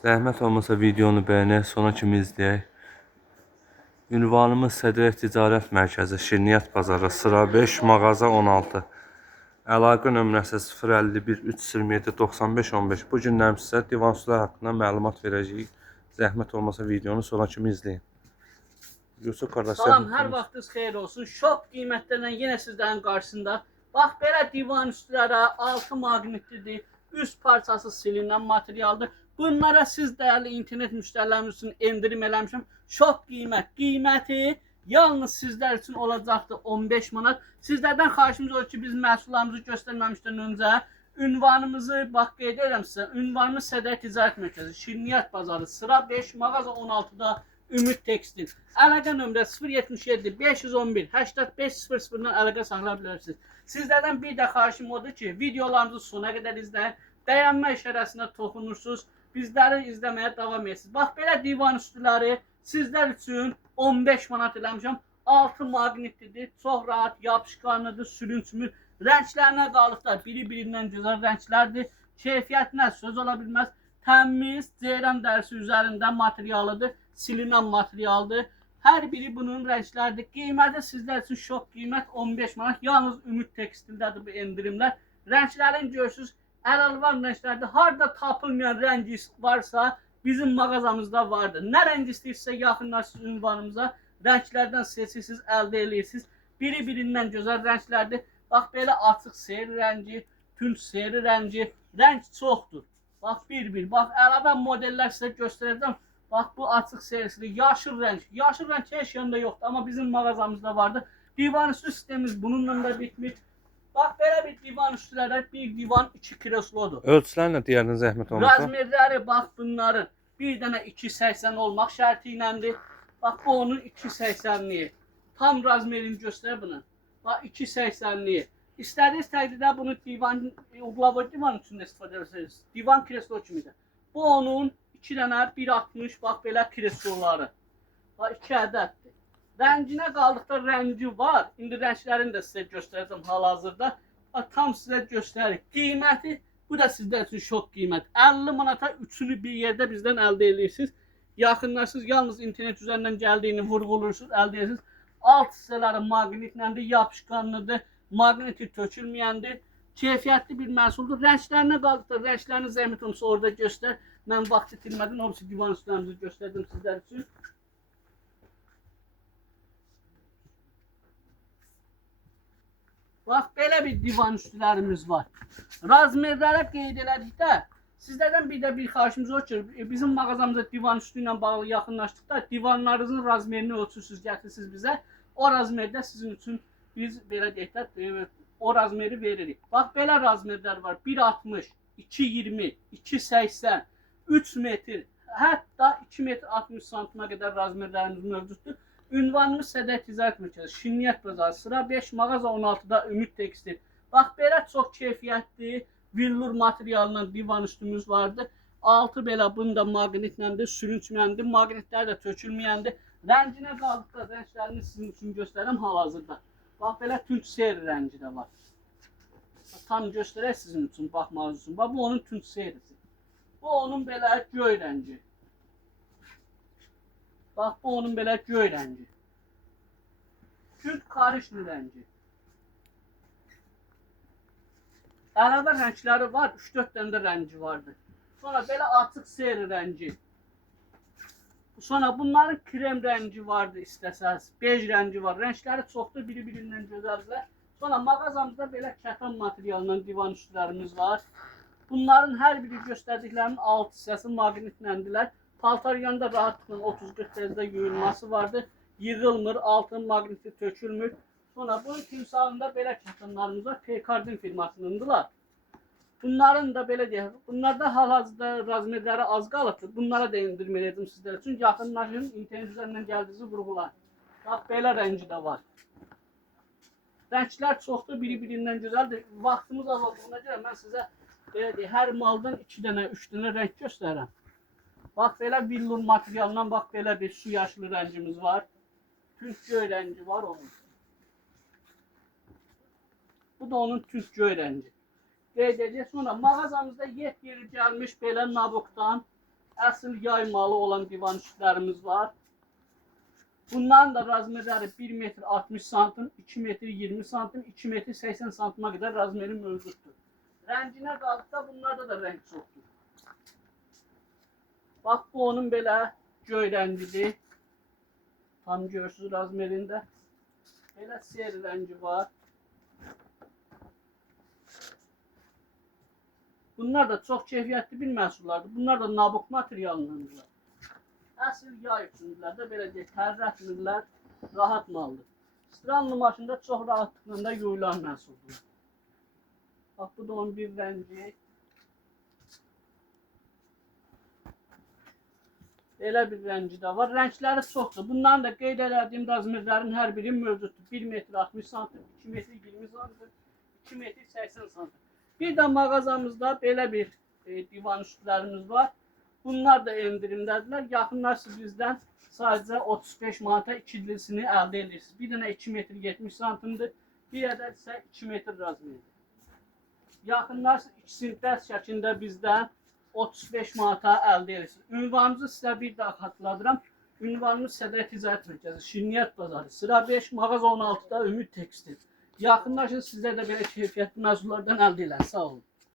Zəhmət olmasa videonu bəyənək, sona kimi izləyək. Ünvanımız Sədrək Ticarət Mərkəzi, Şirniyyat Bazarı, sıra 5, mağaza 16. Əlaqə nömrəsi 051 327 95 15. Bu gündən sizə divan süslər haqqında məlumat verəcəyik. Zəhmət olmasa videonu sona kimi izləyin. Yusuf qardaş, Salam, hər vaxtınız xeyir olsun. Şok qiymətlərlə yenə sizlərin qarşısında. Bax, belə divan üstlərə 6 maqnitlidir, üst parçası silinən materialdır. Bunlara siz dəyərli internet müştərilərimiz üçün endirim eləmişəm. Şok qiyməti yalnız sizlər üçün olacaqdır 15 manat. Sizlərdən xahişimiz olur ki, biz məhsullarımızı göstərməmişdən öncə ünvanımızı, bax qeyd edirəm sizə, ünvanımız Sədrək Ticarət Mərkəzi, Şirniyyat Bazarı, sıra 5, mağaza 16-da Ümid Tekstil. Əlaqə nömrəsi 077 511 8500-dan əlaqə saxlaya bilərsiniz. Sizlərdən bir də xahişim odur ki, videolarımızı sona qədər izləyin. Bəyənmə işarəsinə toxunursunuz. Bizləri izləməyə davam edirsiniz. Bax, belə divan üstüləri sizlər üçün 15 manat eləmişəm. 6 maqnitlidir, çox rahat, yapışqanlıdır, sürünçmür. Rənglərinə qalıqlar biri-birindən gözəl rənglərdir. Keyfiyyətinə söz ola bilməz. Təmiz, ceyran dərisi üzərində materialıdır. Silinən materialdır. Hər biri bunun rəngləridir. Qiyməti sizlər üçün şok qiymət 15 manat. Yalnız Ümid Tekstildədir bu endirimlər. Rənglərin görürsünüz, əl-alvan rənglərdir. Harada tapılmayan rəng varsa bizim mağazamızda vardır. Nə rəng istəyirsə yaxınlaşsınız ünvanımıza. Rənglərdən seçirsiniz, əldə edirsiniz. Biri-birindən gözəl rənglərdir. Bax, belə açıq seyir rəngi, tünc seyir rəngi. Rəng çoxdur. Bax, bir-bir. Bax, əlavə modellər sizə göstərəcəm. Bax, bu açıq serisidir. Yaşıl rəng. Yaşıl rəng heç yanında yoxdur, amma bizim mağazamızda vardır. Divan üstü sistemimiz bununla da bitmir. Bax, belə bir divan üstülərə bir divan 2 kiloslodur. Ölçülər nə deyərdin zəhmət olmasa? Razmerləri, bax, bunların bir dənə 280 olmaq şərti iləndir. Bax, bu onun 280'liyi. Tam razmerini göstər bunu. Bax, 280'liyi. İstədiyiniz təqdirdə bunu divan, uqlava divan üçün istifadə edirsiniz. Divan kreslo kimidir. Bu onun 2 dənə 1.60, bax, belə kresloları. Bax, 2 ədəddir. Rənginə qaldıqda rəngi var. İndi rənglərini də sizə göstərəcəm hal-hazırda. Tam sizə göstərir. Qiyməti, bu da sizlər üçün şok qiymət. 50 manata 3'ünü bir yerdə bizdən əldə edirsiniz. Yaxınlarsınız, yalnız internet üzərindən gəldiyini vurğulursunuz, əldə edirsiniz. Alt hissələri maqnitləndir, yapışqanlıdır, maqniti tökülməyəndir. Keyfiyyətli bir məhsuldur. Rənglərinə qaldıqda rənglərini zəhmət olmasa orada göstər. Mən vaxt itirmədim, o divan üstlərimizi göstərdim sizlər üçün. Bax, belə bir divan üstülərimiz var. Razmerlərə qeyd elədikdə, sizlərdən bir də bir xahişimiz olur ki, bizim mağazamıza divan üstü ilə bağlı yaxınlaşdıqda divanlarınızın razmerini ölçürsünüz, gətirirsiniz bizə. O razmerdə sizin üçün biz belə deyək də, o razmeri veririk. Bax, belə razmerlər var. 1.60, 2.20, 2.80, 3 metr, hətta 2 metr 60 santimə qədər razmerlərimiz mövcuddur. Ünvanımız Sədrək Ticarət Mərkəzi, Şirniyyat Bazarı, sıra 5, mağaza 16-da Ümid Tekstil. Bax, belə çox keyfiyyətli, villur materialından divan üstümüz vardır. Altı belə, bunu da maqnitləndir, sürünçməyəndir, maqnitlər də tökülməyəndir. Rənginə qaldıqda rənglərini sizin üçün göstərəm hal-hazırda. Bax, belə tünc seyir rəngi də var. Tam göstərək sizin üçün, baxmağınız üçün. Bax, bu onun tünc seyirisi. Bu onun belə göy rəngi. Bax, bu onun belə göy rəngi. Tünc karışlı rəngi. Əlavə rəngləri var, 3-4 dənə də rəngi vardır. Sonra belə açıq seyir rəngi. Sonra bunların krem rəngi vardır istəsəz, bej rəngi var. Rəngləri çoxdur, biri-birindən gözəldirlər. Sonra mağazamızda belə kətan materialından divan üstlərimiz var. Bunların hər biri göstərdiklərinin alt hissəsi maqnitləndirlər. Paltar yanında rahatlıqla 30-40 dərecədə yuyulması vardır. Yığılmır, altın maqniti tökülmür. Sonra bunun timsalında belə kətanlarımız var. Pekardin firmasınındılar. Bunların da belə deyək, bunlarda hal-hazırda razmerləri az qalıbdır. Bunlara da endirim edəcəm sizlər üçün. Yaxınlaşın, internet üzərindən gəldiyinizi vurğular. Bax, belə rəngi də var. Rənglər çoxdur, biri-birindən gözəldir. Vaxtımız az olduğuna görə mən sizə belə deyək, hər maldan 2 dənə, 3 dənə rəng göstərirəm. Bax, belə villur materialından bax, belə bir su yaşlı rəngimiz var. Tünc göy rəngi var onun. Bu da onun tünc göy rəngi. Qeyd edəcək. Sonra mağazamızda yepyeni gəlmiş belə nabokdan əsl yaymalı olan divan üstlərimiz var. Bunların da razmerləri 1 metr 60 santim, 2 metr 20 santim, 2 metr 80 santima qədər razmeri mövcuddur. Rənginə qaldıqda bunlarda da rəng çoxdur. Bax bu onun belə göy rəngidir. Tam görsüz razmerində. Belə seri rəngi var. Bunlar da çox keyfiyyətli bir məhsullardır. Bunlar da nabuk materialındandır. Əsl yay üçündürlər də belə deyək, tərrətmirlər, rahat maldır. Stranlı maşında çox rahatlıqla da yuyulan məhsuldur. Bax bu da onun bir rəngi. Belə bir rəngi də var. Rəngləri çoxdur. Bunların da qeyd elədiyim razmerlərin hər biri mövcuddur. 1 metr 60 santim, 2 metr 20 santim, 2 metr 80 santim. Bir də mağazamızda belə bir divan üstlərimiz var. Bunlar da endirimdədirlər. Yaxınlar bizdən sadəcə 35 manata ikilisini əldə edirsiniz. Bir dənə 2 metr 70 santimdir. Bir ədəd isə 2 metr razmeridir. Yaxınlar ikisini dəst şəklində bizdən 35 manata əldə edirsiniz. Ünvanımızı sizə bir daha xatırladıram. Ünvanımız Sədət Ticarət Mərkəzi, Şirniyyat Bazarı, sıra 5, mağaza 16-da Ümid Tekstil. Yaxınlar sizə də belə keyfiyyətli məhsullardan əldə edin. Sağ olun.